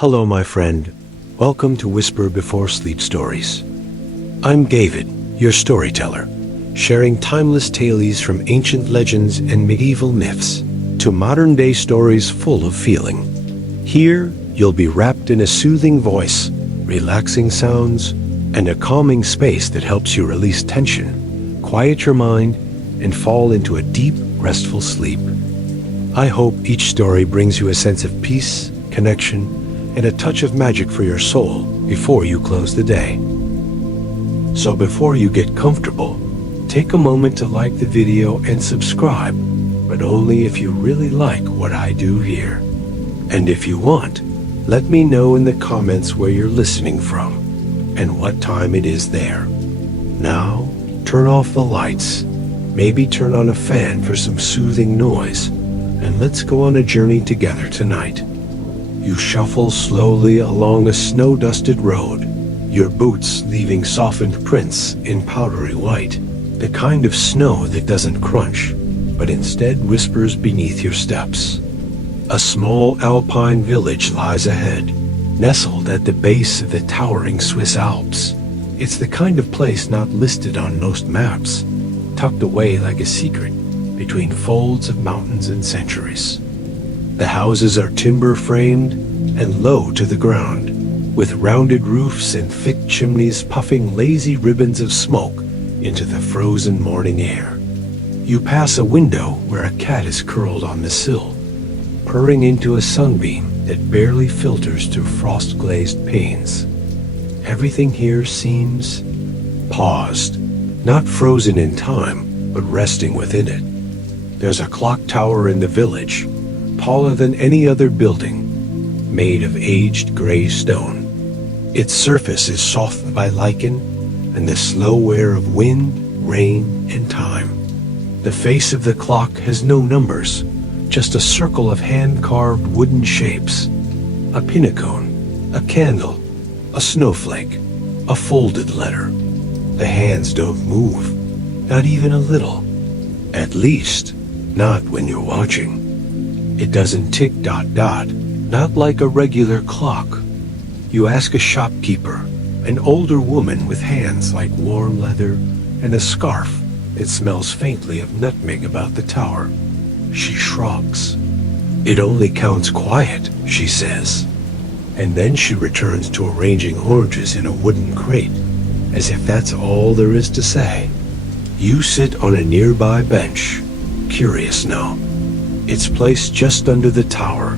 Hello, my friend. Welcome to Whisper Before Sleep Stories. I'm David, your storyteller, sharing timeless tales from ancient legends and medieval myths to modern-day stories full of feeling. Here, you'll be wrapped in a soothing voice, relaxing sounds, and a calming space that helps you release tension, quiet your mind, and fall into a deep, restful sleep. I hope each story brings you a sense of peace, connection, and a touch of magic for your soul before you close the day. So before you get comfortable, take a moment to like the video and subscribe, but only if you really like what I do here. And if you want, let me know in the comments where you're listening from and what time it is there. Now, turn off the lights, maybe turn on a fan for some soothing noise, and let's go on a journey together tonight. You shuffle slowly along a snow-dusted road, your boots leaving softened prints in powdery white, the kind of snow that doesn't crunch, but instead whispers beneath your steps. A small alpine village lies ahead, nestled at the base of the towering Swiss Alps. It's the kind of place not listed on most maps, tucked away like a secret between folds of mountains and centuries. The houses are timber-framed and low to the ground, with rounded roofs and thick chimneys puffing lazy ribbons of smoke into the frozen morning air. You pass a window where a cat is curled on the sill, purring into a sunbeam that barely filters through frost-glazed panes. Everything here seems paused, not frozen in time, but resting within it. There's a clock tower in the village, taller than any other building, made of aged gray stone. Its surface is softened by lichen and the slow wear of wind, rain, and time. The face of the clock has no numbers, just a circle of hand-carved wooden shapes. A pinnacone, a candle, a snowflake, a folded letter. The hands don't move, not even a little. At least, not when you're watching. It doesn't tick ... not like a regular clock. You ask a shopkeeper, an older woman with hands like warm leather and a scarf that smells faintly of nutmeg about the tower. She shrugs. It only counts quiet, she says. And then she returns to arranging oranges in a wooden crate, as if that's all there is to say. You sit on a nearby bench, curious now. It's placed just under the tower,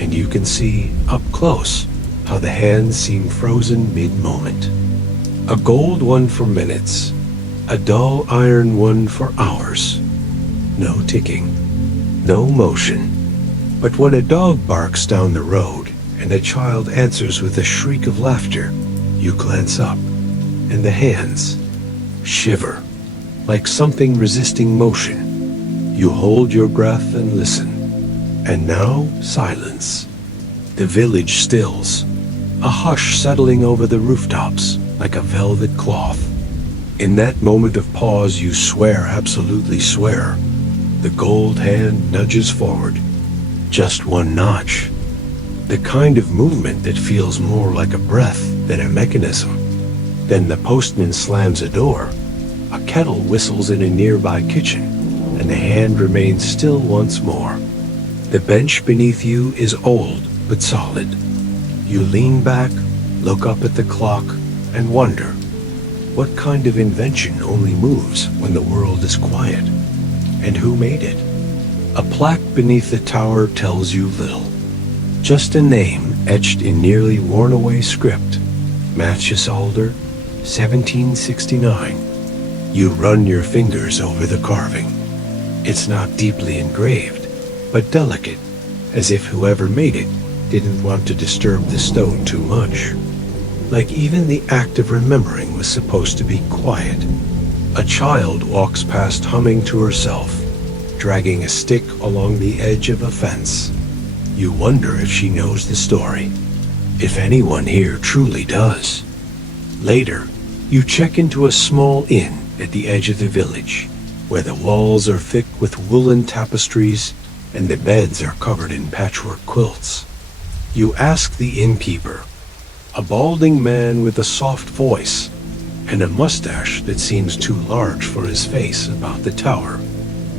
and you can see, up close, how the hands seem frozen mid-moment. A gold one for minutes, a dull iron one for hours. No ticking, no motion. But when a dog barks down the road, and a child answers with a shriek of laughter, you glance up, and the hands shiver, like something resisting motion. You hold your breath and listen. And now, silence. The village stills, a hush settling over the rooftops like a velvet cloth. In that moment of pause, you swear, absolutely swear. The gold hand nudges forward, just one notch. The kind of movement that feels more like a breath than a mechanism. Then the postman slams a door. A kettle whistles in a nearby kitchen, and the hand remains still once more. The bench beneath you is old but solid. You lean back, look up at the clock, and wonder, what kind of invention only moves when the world is quiet? And who made it? A plaque beneath the tower tells you little. Just a name etched in nearly worn-away script. Matchesalder, 1769. You run your fingers over the carving. It's not deeply engraved, but delicate, as if whoever made it didn't want to disturb the stone too much. Like even the act of remembering was supposed to be quiet. A child walks past humming to herself, dragging a stick along the edge of a fence. You wonder if she knows the story, if anyone here truly does. Later, you check into a small inn at the edge of the village, where the walls are thick with woolen tapestries and the beds are covered in patchwork quilts. You ask the innkeeper, a balding man with a soft voice and a mustache that seems too large for his face, about the tower.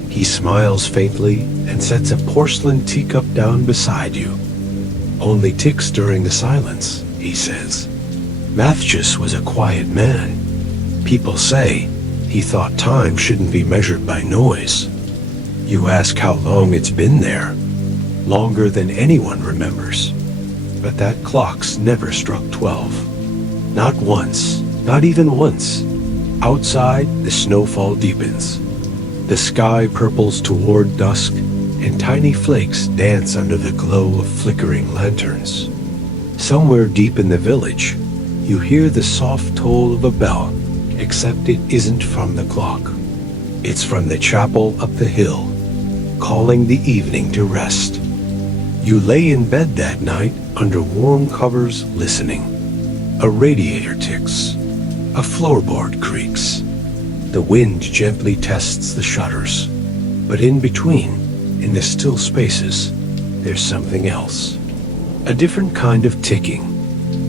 He smiles faintly and sets a porcelain teacup down beside you. Only ticks during the silence, he says. Mathjus was a quiet man. People say he thought time shouldn't be measured by noise. You ask how long it's been there. Longer than anyone remembers. But that clock's never struck 12. Not once, not even once. Outside, the snowfall deepens. The sky purples toward dusk, and tiny flakes dance under the glow of flickering lanterns. Somewhere deep in the village, you hear the soft toll of a bell, except it isn't from the clock. It's from the chapel up the hill, calling the evening to rest. You lay in bed that night under warm covers, listening. A radiator ticks. A floorboard creaks. The wind gently tests the shutters. But in between, in the still spaces, there's something else. A different kind of ticking.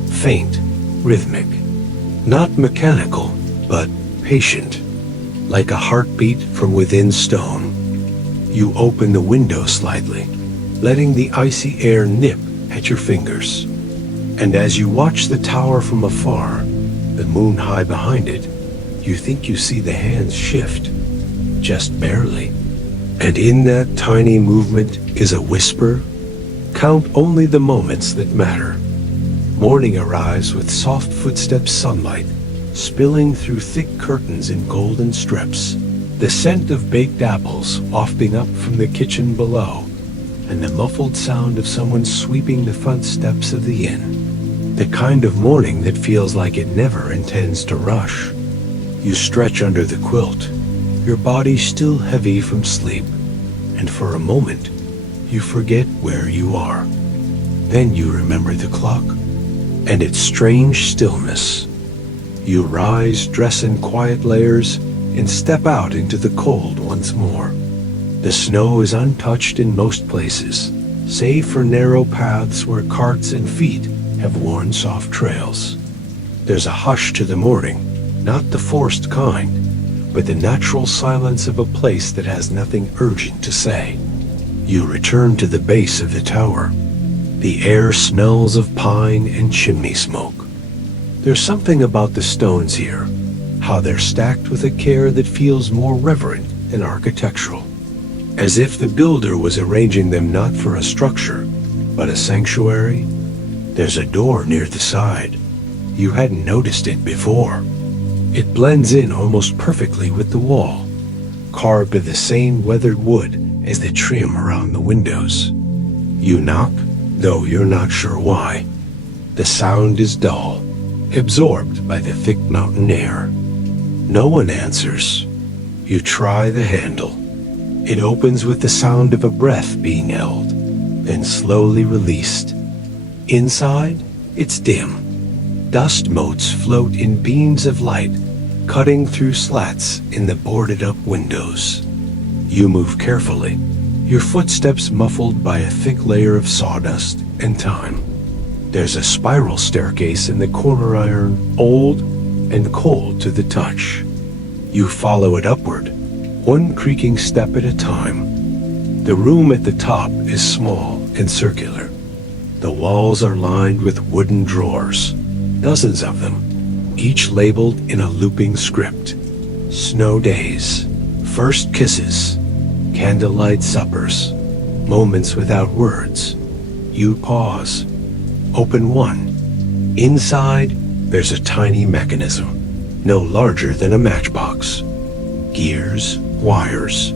Faint, rhythmic. Not mechanical, but patient. Like a heartbeat from within stone. You open the window slightly, letting the icy air nip at your fingers. And as you watch the tower from afar, the moon high behind it, you think you see the hands shift, just barely. And in that tiny movement is a whisper. Count only the moments that matter. Morning arrives with soft footsteps, sunlight, spilling through thick curtains in golden strips. The scent of baked apples wafting up from the kitchen below, and the muffled sound of someone sweeping the front steps of the inn. The kind of morning that feels like it never intends to rush. You stretch under the quilt, your body still heavy from sleep, and for a moment, you forget where you are. Then you remember the clock, and its strange stillness. You rise, dress in quiet layers, and step out into the cold once more. The snow is untouched in most places, save for narrow paths where carts and feet have worn soft trails. There's a hush to the morning, not the forced kind, but the natural silence of a place that has nothing urgent to say. You return to the base of the tower. The air smells of pine and chimney smoke. There's something about the stones here, how they're stacked with a care that feels more reverent and architectural, as if the builder was arranging them not for a structure, but a sanctuary. There's a door near the side. You hadn't noticed it before. It blends in almost perfectly with the wall, carved of the same weathered wood as the trim around the windows. You knock, though you're not sure why. The sound is dull, absorbed by the thick mountain air. No one answers. You try the handle. It opens with the sound of a breath being held, then slowly released. Inside, it's dim. Dust motes float in beams of light, cutting through slats in the boarded-up windows. You move carefully, your footsteps muffled by a thick layer of sawdust and time. There's a spiral staircase in the corner iron, old and cold to the touch. You follow it upward, one creaking step at a time. The room at the top is small and circular. The walls are lined with wooden drawers, dozens of them, each labeled in a looping script. Snow days, first kisses, candlelight suppers, moments without words. You pause, open one. Inside, there's a tiny mechanism, no larger than a matchbox. Gears, wires,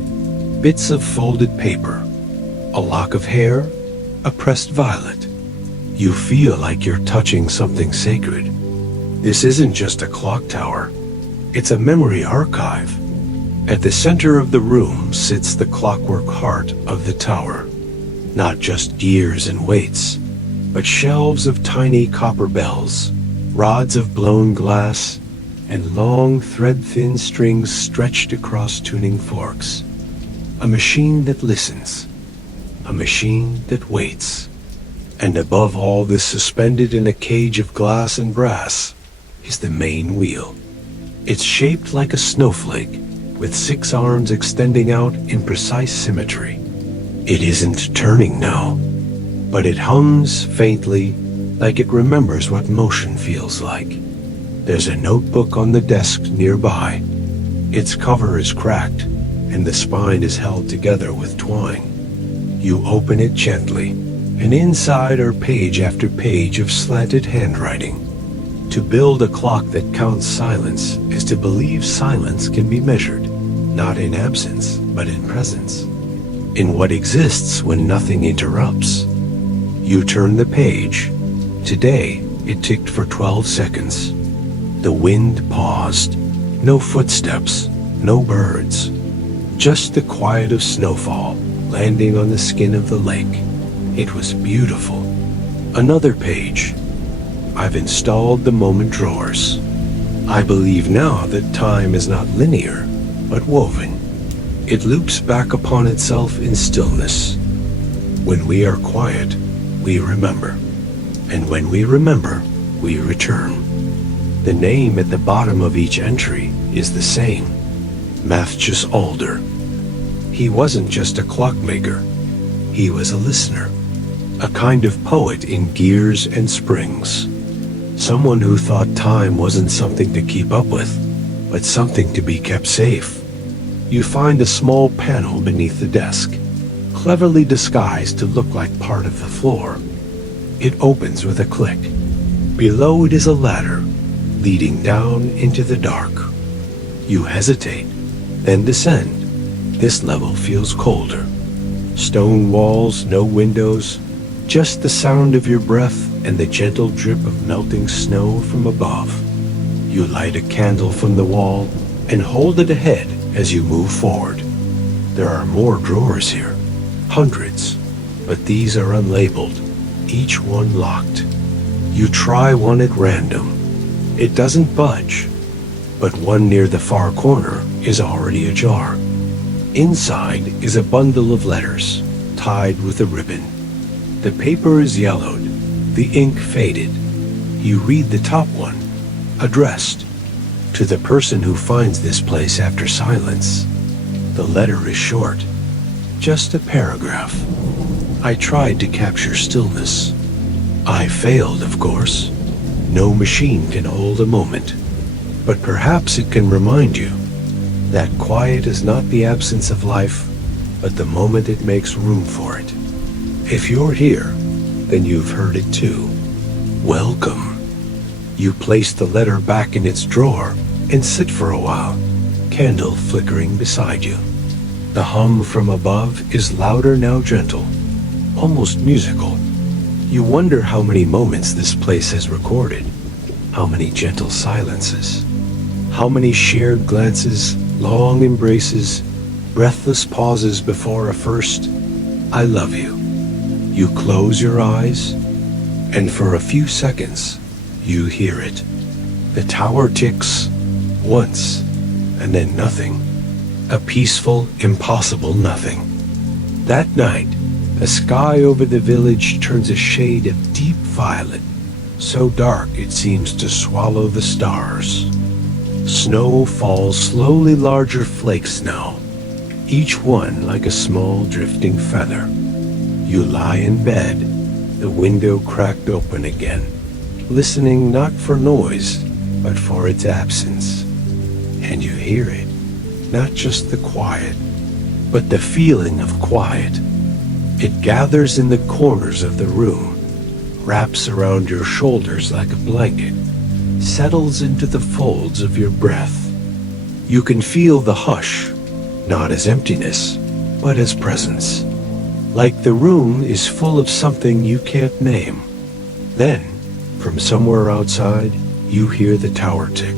bits of folded paper, a lock of hair, a pressed violet. You feel like you're touching something sacred. This isn't just a clock tower. It's a memory archive. At the center of the room sits the clockwork heart of the tower. Not just gears and weights, but shelves of tiny copper bells, rods of blown glass, and long thread-thin strings stretched across tuning forks. A machine that listens. A machine that waits. And above all this, suspended in a cage of glass and brass, is the main wheel. It's shaped like a snowflake, with 6 arms extending out in precise symmetry. It isn't turning now, but it hums faintly, like it remembers what motion feels like. There's a notebook on the desk nearby. Its cover is cracked, and the spine is held together with twine. You open it gently, and inside are page after page of slanted handwriting. To build a clock that counts silence is to believe silence can be measured, not in absence, but in presence, in what exists when nothing interrupts. You turn the page. Today, it ticked for 12 seconds. The wind paused. No footsteps, no birds. Just the quiet of snowfall landing on the skin of the lake. It was beautiful. Another page. I've installed the moment drawers. I believe now that time is not linear, but woven. It loops back upon itself in stillness. When we are quiet, we remember. And when we remember, we return. The name at the bottom of each entry is the same. Matthias Alder. He wasn't just a clockmaker. He was a listener. A kind of poet in gears and springs. Someone who thought time wasn't something to keep up with, but something to be kept safe. You find a small panel beneath the desk, cleverly disguised to look like part of the floor. It opens with a click. Below it is a ladder, leading down into the dark. You hesitate, then descend. This level feels colder. Stone walls, no windows, just the sound of your breath and the gentle drip of melting snow from above. You light a candle from the wall and hold it ahead as you move forward. There are more drawers here, hundreds, but these are unlabeled, each one locked. You try one at random. It doesn't budge, but one near the far corner is already ajar. Inside is a bundle of letters, tied with a ribbon. The paper is yellowed, the ink faded. You read the top one, addressed to the person who finds this place after silence. The letter is short, just a paragraph. I tried to capture stillness. I failed, of course. No machine can hold a moment, but perhaps it can remind you that quiet is not the absence of life, but the moment it makes room for it. If you're here, then you've heard it too. Welcome. You place the letter back in its drawer and sit for a while, candle flickering beside you. The hum from above is louder, now gentle, almost musical. You wonder how many moments this place has recorded, how many gentle silences, how many shared glances, long embraces, breathless pauses before a first, "I love you." You close your eyes, and for a few seconds, you hear it. The tower ticks, once, and then nothing. A peaceful, impossible nothing. That night, the sky over the village turns a shade of deep violet, so dark it seems to swallow the stars. Snow falls, slowly, larger flakes now, each one like a small drifting feather. You lie in bed, the window cracked open again, listening not for noise, but for its absence. And you hear it, not just the quiet, but the feeling of quiet. It gathers in the corners of the room, wraps around your shoulders like a blanket, settles into the folds of your breath. You can feel the hush, not as emptiness, but as presence. Like the room is full of something you can't name. Then, from somewhere outside, you hear the tower tick.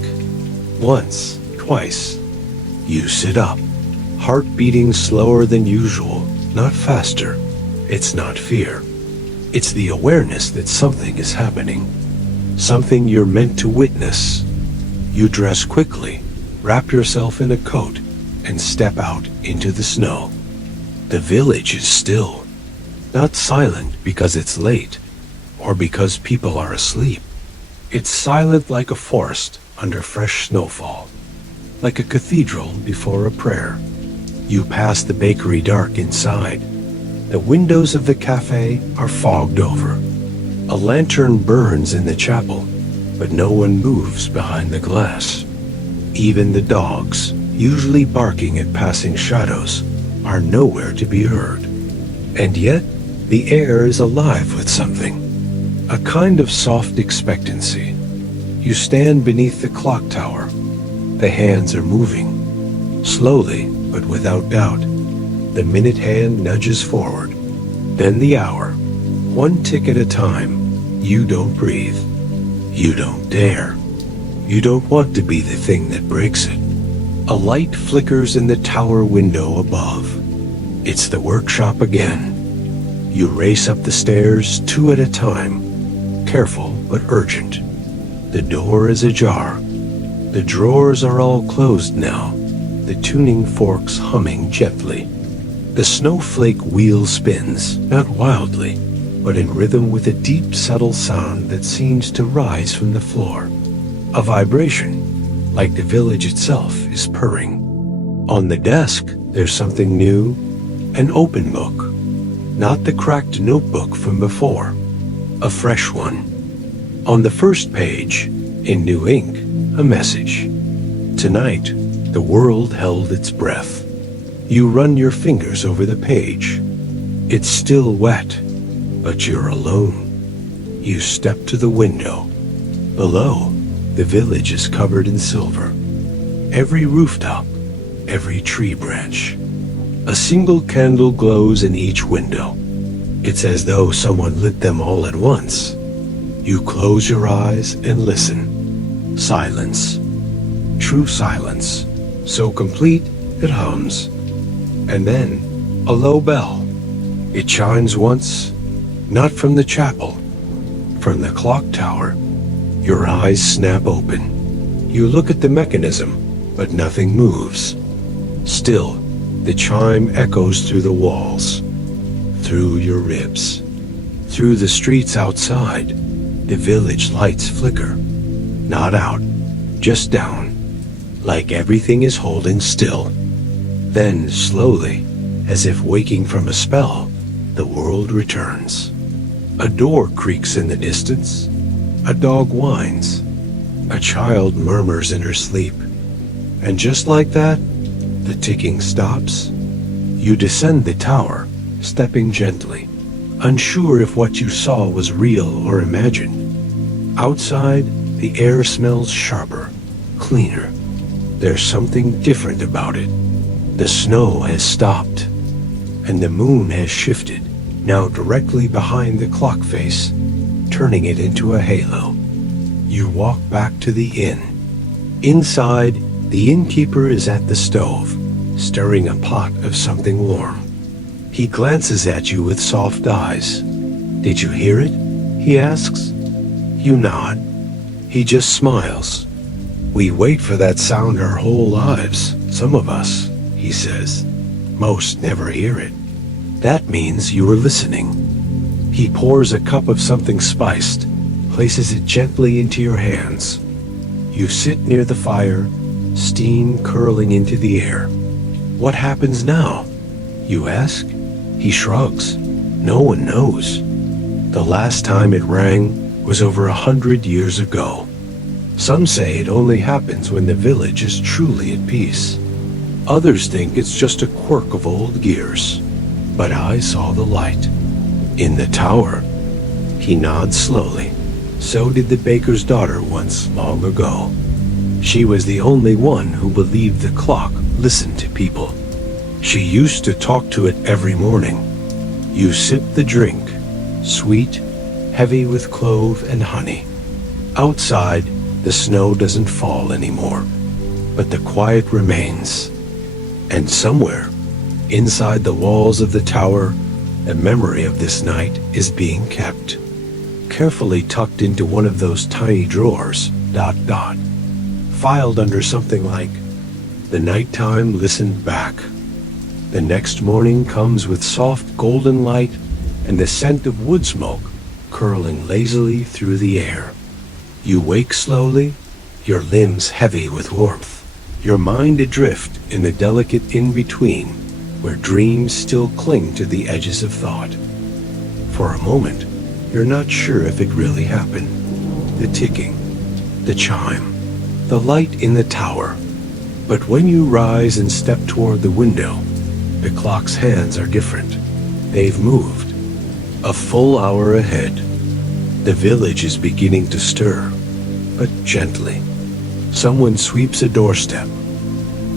Once, twice. You sit up, heart beating slower than usual, not faster. It's not fear. It's the awareness that something is happening. Something you're meant to witness. You dress quickly, wrap yourself in a coat, and step out into the snow. The village is still. Not silent because it's late, or because people are asleep. It's silent like a forest under fresh snowfall, like a cathedral before a prayer. You pass the bakery dark inside. The windows of the cafe are fogged over. A lantern burns in the chapel, but no one moves behind the glass. Even the dogs, usually barking at passing shadows, are nowhere to be heard. And yet, the air is alive with something, a kind of soft expectancy. You stand beneath the clock tower. The hands are moving, slowly but without doubt. The minute hand nudges forward, then the hour, one tick at a time. You don't breathe. You don't dare. You don't want to be the thing that breaks it. A light flickers in the tower window above. It's the workshop again. You race up the stairs 2 at a time, careful but urgent. The door is ajar. The drawers are all closed now, the tuning forks humming gently. The snowflake wheel spins, not wildly, but in rhythm with a deep, subtle sound that seems to rise from the floor. A vibration, like the village itself, is purring. On the desk, there's something new, an open book. Not the cracked notebook from before, a fresh one. On the first page, in new ink, a message. Tonight, the world held its breath. You run your fingers over the page. It's still wet, but you're alone. You step to the window. Below, the village is covered in silver. Every rooftop, every tree branch. A single candle glows in each window. It's as though someone lit them all at once. You close your eyes and listen. Silence. True silence. So complete, it hums. And then, a low bell. It chimes once, not from the chapel, from the clock tower. Your eyes snap open. You look at the mechanism, but nothing moves. Still, the chime echoes through the walls, through your ribs, through the streets outside. The village lights flicker, not out, just down, like everything is holding still. Then, slowly, as if waking from a spell, the world returns. A door creaks in the distance. A dog whines. A child murmurs in her sleep. And just like that, the ticking stops. You descend the tower, stepping gently, unsure if what you saw was real or imagined. Outside, the air smells sharper, cleaner. There's something different about it. The snow has stopped, and the moon has shifted, now directly behind the clock face, turning it into a halo. You walk back to the inn. Inside, the innkeeper is at the stove, stirring a pot of something warm. He glances at you with soft eyes. "Did you hear it?" he asks. You nod. He just smiles. "We wait for that sound our whole lives, some of us," he says. "Most never hear it. That means you are listening." He pours a cup of something spiced, places it gently into your hands. You sit near the fire, steam curling into the air. "What happens now?" you ask. He shrugs. "No one knows. The last time it rang was over 100 years ago. Some say it only happens when the village is truly at peace. Others think it's just a quirk of old gears. But I saw the light. In the tower." He nods slowly. "So did the baker's daughter once, long ago. She was the only one who believed the clock listened to people. She used to talk to it every morning." You sip the drink, sweet, heavy with clove and honey. Outside, the snow doesn't fall anymore, but the quiet remains. And somewhere, inside the walls of the tower, a memory of this night is being kept, carefully tucked into one of those tiny drawers, ... filed under something like, "The nighttime listened back." The next morning comes with soft golden light and the scent of wood smoke, curling lazily through the air. You wake slowly, your limbs heavy with warmth, your mind adrift in the delicate in-between, where dreams still cling to the edges of thought. For a moment, you're not sure if it really happened. The ticking, the chime, the light in the tower. But when you rise and step toward the window, the clock's hands are different. They've moved. A full hour ahead. The village is beginning to stir, but gently. Someone sweeps a doorstep.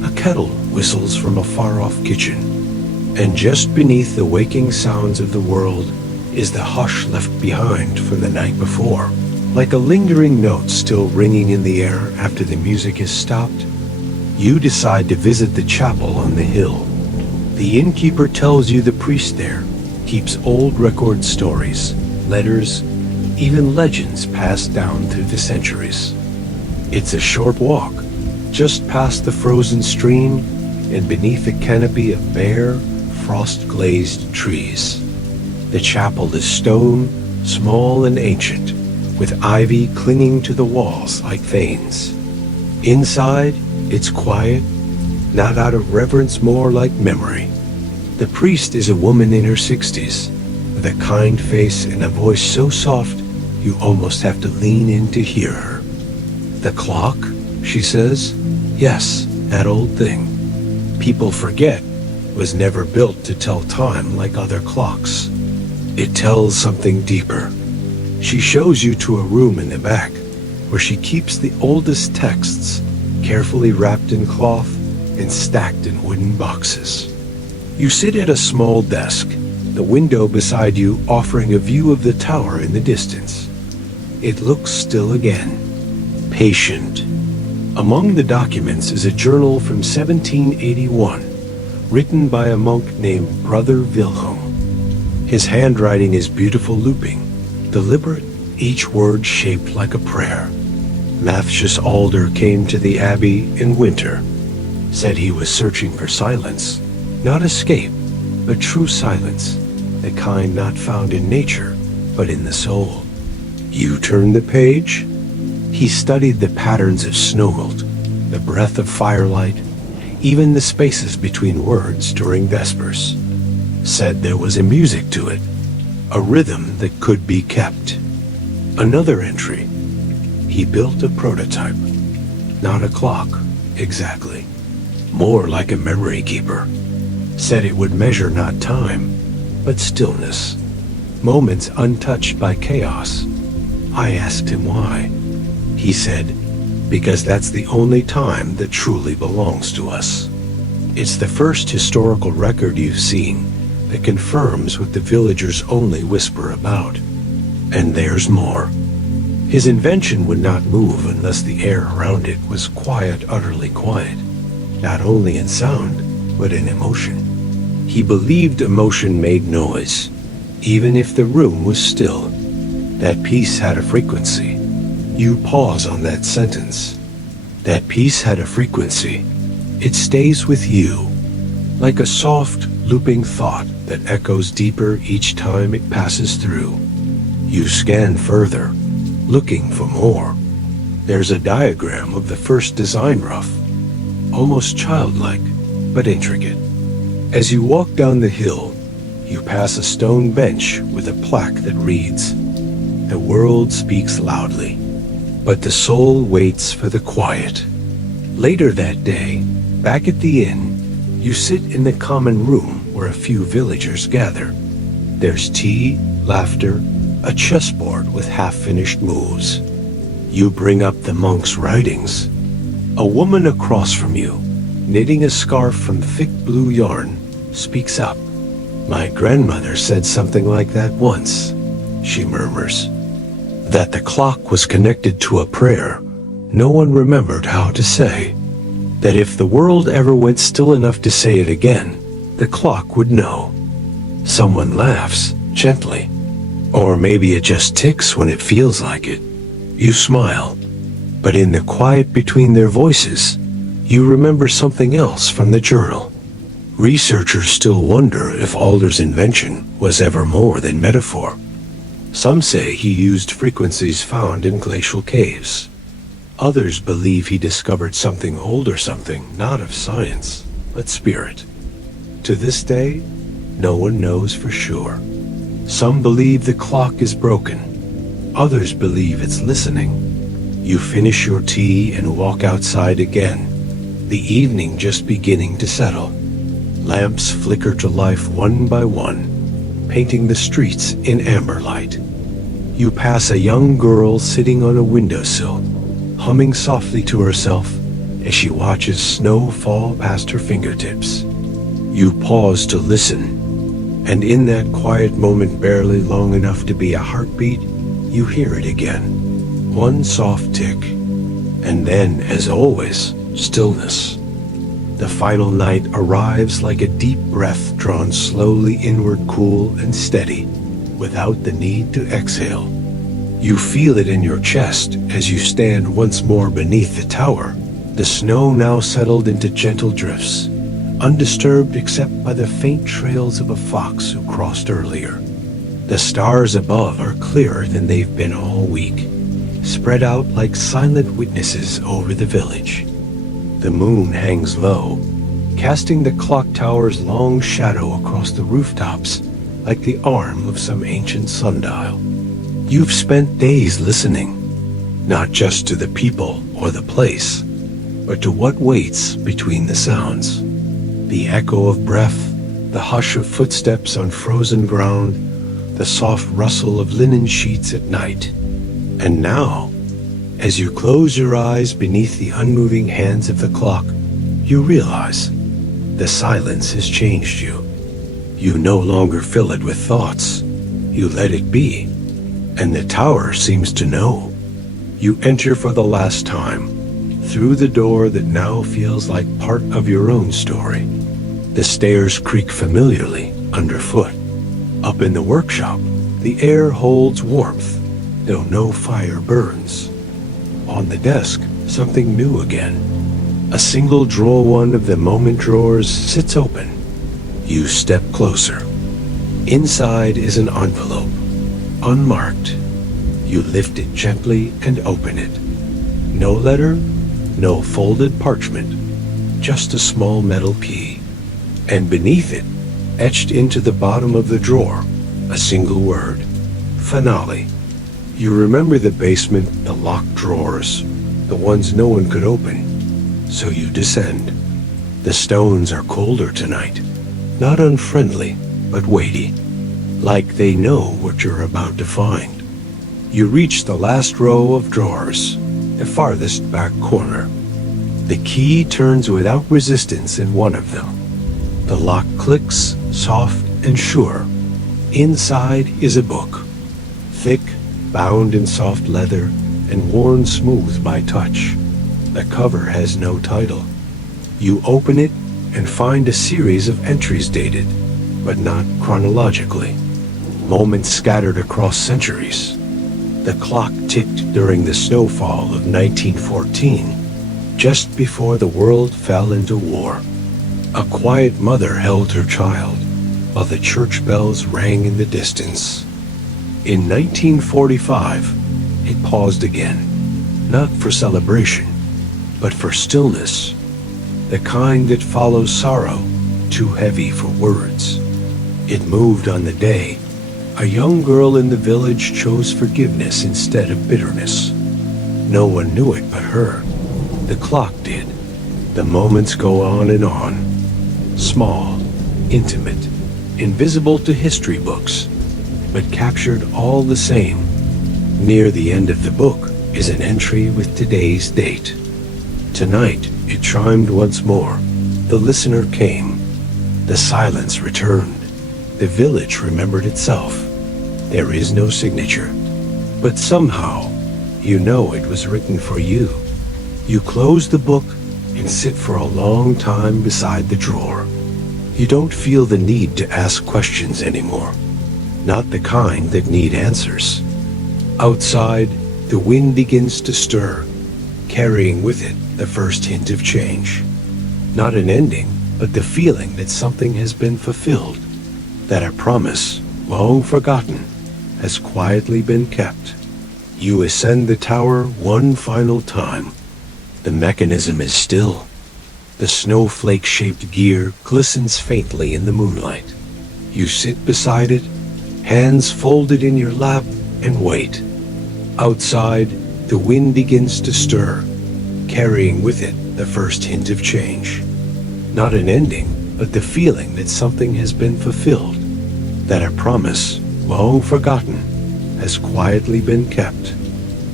A kettle whistles from a far-off kitchen. And just beneath the waking sounds of the world is the hush left behind from the night before. Like a lingering note still ringing in the air after the music has stopped, you decide to visit the chapel on the hill. The innkeeper tells you the priest there keeps old record stories, letters, even legends passed down through the centuries. It's a short walk, just past the frozen stream and beneath a canopy of bare, frost-glazed trees. The chapel is stone, small and ancient, with ivy clinging to the walls like veins. Inside, it's quiet, not out of reverence, more like memory. The priest is a woman in her 60s, with a kind face and a voice so soft you almost have to lean in to hear her. The clock, she says, yes, that old thing. People forget was never built to tell time like other clocks. It tells something deeper. She shows you to a room in the back where she keeps the oldest texts, carefully wrapped in cloth and stacked in wooden boxes. You sit at a small desk, the window beside you offering a view of the tower in the distance. It looks still again, patient. Among the documents is a journal from 1781, written by a monk named Brother Wilhelm. His handwriting is beautiful looping, deliberate, each word shaped like a prayer. Matthias Alder came to the abbey in winter, said he was searching for silence, not escape, but true silence, the kind not found in nature, but in the soul. You turn the page. He studied the patterns of snowmelt, the breath of firelight, even the spaces between words during Vespers. Said there was a music to it, a rhythm that could be kept. Another entry. He built a prototype, not a clock, exactly. More like a memory keeper. Said it would measure not time, but stillness. Moments untouched by chaos. I asked him why. He said, because that's the only time that truly belongs to us. It's the first historical record you've seen that confirms what the villagers only whisper about. And there's more. His invention would not move unless the air around it was quiet, utterly quiet, not only in sound, but in emotion. He believed emotion made noise, even if the room was still. That piece had a frequency. You pause on that sentence. That piece had a frequency. It stays with you, like a soft, looping thought that echoes deeper each time it passes through. You scan further, looking for more. There's a diagram of the first design rough, almost childlike, but intricate. As you walk down the hill, you pass a stone bench with a plaque that reads, "The world speaks loudly, but the soul waits for the quiet." Later that day, back at the inn, you sit in the common room where a few villagers gather. There's tea, laughter, a chessboard with half-finished moves. You bring up the monk's writings. A woman across from you, knitting a scarf from thick blue yarn, speaks up. "My grandmother said something like that once," she murmurs. That the clock was connected to a prayer no one remembered how to say. That if the world ever went still enough to say it again, the clock would know. Someone laughs, gently. Or maybe it just ticks when it feels like it. You smile. But in the quiet between their voices, you remember something else from the journal. Researchers still wonder if Alder's invention was ever more than metaphor. Some say he used frequencies found in glacial caves. Others believe he discovered something old or something not of science, but spirit. To this day, no one knows for sure. Some believe the clock is broken. Others believe it's listening. You finish your tea and walk outside again, the evening just beginning to settle. Lamps flicker to life one by one, painting the streets in amber light. You pass a young girl sitting on a windowsill, humming softly to herself as she watches snow fall past her fingertips. You pause to listen, and in that quiet moment barely long enough to be a heartbeat, you hear it again. One soft tick, and then, as always, stillness. The final night arrives like a deep breath drawn slowly inward, cool and steady, without the need to exhale. You feel it in your chest as you stand once more beneath the tower, the snow now settled into gentle drifts, undisturbed except by the faint trails of a fox who crossed earlier. The stars above are clearer than they've been all week, spread out like silent witnesses over the village. The moon hangs low, casting the clock tower's long shadow across the rooftops like the arm of some ancient sundial. You've spent days listening, not just to the people or the place, but to what waits between the sounds. The echo of breath, the hush of footsteps on frozen ground, the soft rustle of linen sheets at night. And now, as you close your eyes beneath the unmoving hands of the clock, you realize the silence has changed you. You no longer fill it with thoughts. You let it be. And the tower seems to know. You enter for the last time, through the door that now feels like part of your own story. The stairs creak familiarly underfoot. Up in the workshop, the air holds warmth, though no fire burns. On the desk, something new again. A single drawer, one of the moment drawers, sits open. You step closer. Inside is an envelope, unmarked. You lift it gently and open it. No letter, no folded parchment, just a small metal key. And beneath it, etched into the bottom of the drawer, a single word: finale. You remember the basement, the locked drawers, the ones no one could open. So you descend. The stones are colder tonight, not unfriendly, but weighty, like they know what you're about to find. You reach the last row of drawers, the farthest back corner. The key turns without resistance in one of them. The lock clicks, soft and sure. Inside is a book, thick, bound in soft leather, and worn smooth by touch. The cover has no title. You open it and find a series of entries dated, but not chronologically. Moments scattered across centuries. The clock ticked during the snowfall of 1914, just before the world fell into war. A quiet mother held her child, while the church bells rang in the distance. In 1945, it paused again, not for celebration, but for stillness, the kind that follows sorrow, too heavy for words. It moved on the day a young girl in the village chose forgiveness instead of bitterness. No one knew it but her. The clock did. The moments go on and on. Small, intimate, invisible to history books, but captured all the same. Near the end of the book is an entry with today's date. Tonight, it chimed once more. The listener came. The silence returned. The village remembered itself. There is no signature, but somehow, you know it was written for you. You close the book and sit for a long time beside the drawer. You don't feel the need to ask questions anymore, not the kind that need answers. Outside, the wind begins to stir, carrying with it the first hint of change. Not an ending, but the feeling that something has been fulfilled, that a promise, long forgotten, has quietly been kept. You ascend the tower one final time. The mechanism is still. The snowflake-shaped gear glistens faintly in the moonlight. You sit beside it, hands folded in your lap, and wait. Outside, the wind begins to stir, carrying with it the first hint of change. Not an ending, but the feeling that something has been fulfilled, that a promise, long forgotten, has quietly been kept.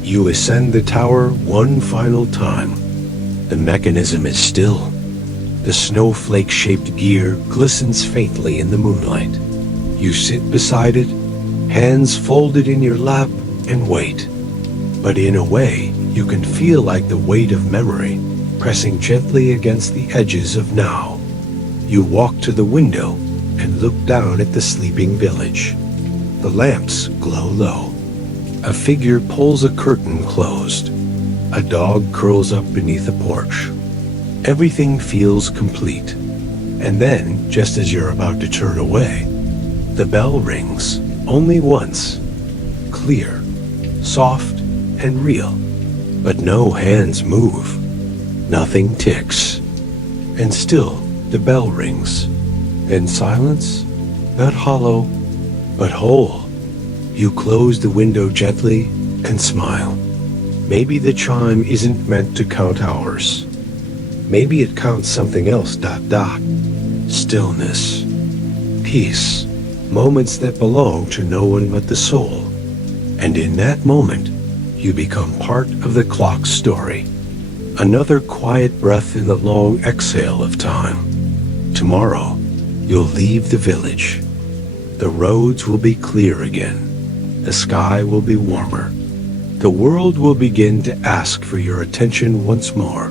You ascend the tower one final time. The mechanism is still. The snowflake-shaped gear glistens faintly in the moonlight. You sit beside it, hands folded in your lap, and wait. But in a way, you can feel like the weight of memory pressing gently against the edges of now. You walk to the window and look down at the sleeping village. The lamps glow low. A figure pulls a curtain closed. A dog curls up beneath a porch. Everything feels complete. And then, just as you're about to turn away, the bell rings, only once. Clear, soft, and real. But no hands move. Nothing ticks. And still, the bell rings. Then silence, not hollow, but whole. You close the window gently and smile. Maybe the chime isn't meant to count hours. Maybe it counts something else, ... Stillness. Peace. Moments that belong to no one but the soul. And in that moment, you become part of the clock's story. Another quiet breath in the long exhale of time. Tomorrow, you'll leave the village. The roads will be clear again. The sky will be warmer. The world will begin to ask for your attention once more.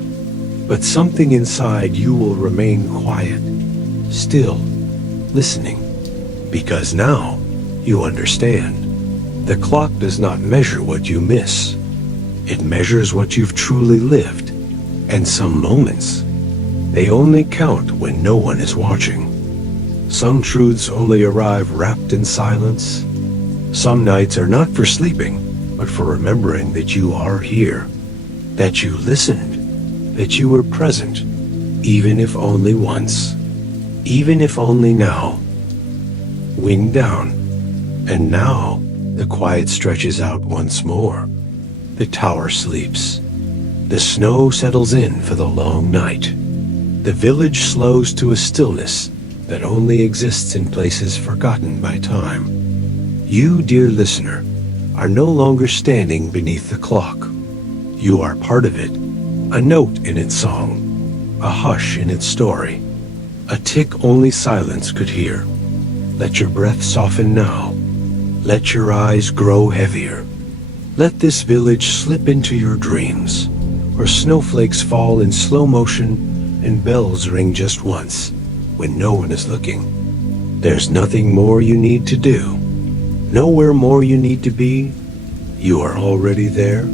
But something inside you will remain quiet, still, listening. Because now, you understand. The clock does not measure what you miss. It measures what you've truly lived. And some moments, they only count when no one is watching. Some truths only arrive wrapped in silence. Some nights are not for sleeping, but for remembering that you are here, that you listened, that you were present, even if only once, even if only now. Wind down, and now the quiet stretches out once more. The tower sleeps. The snow settles in for the long night. The village slows to a stillness that only exists in places forgotten by time. You, dear listener, are no longer standing beneath the clock. You are part of it, a note in its song, a hush in its story, a tick only silence could hear. Let your breath soften now. Let your eyes grow heavier. Let this village slip into your dreams, where snowflakes fall in slow motion and bells ring just once, when no one is looking. There's nothing more you need to do. Nowhere more you need to be. You are already there.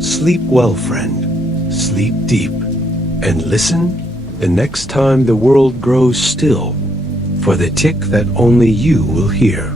Sleep well, friend. Sleep deep. And listen the next time the world grows still for the tick that only you will hear.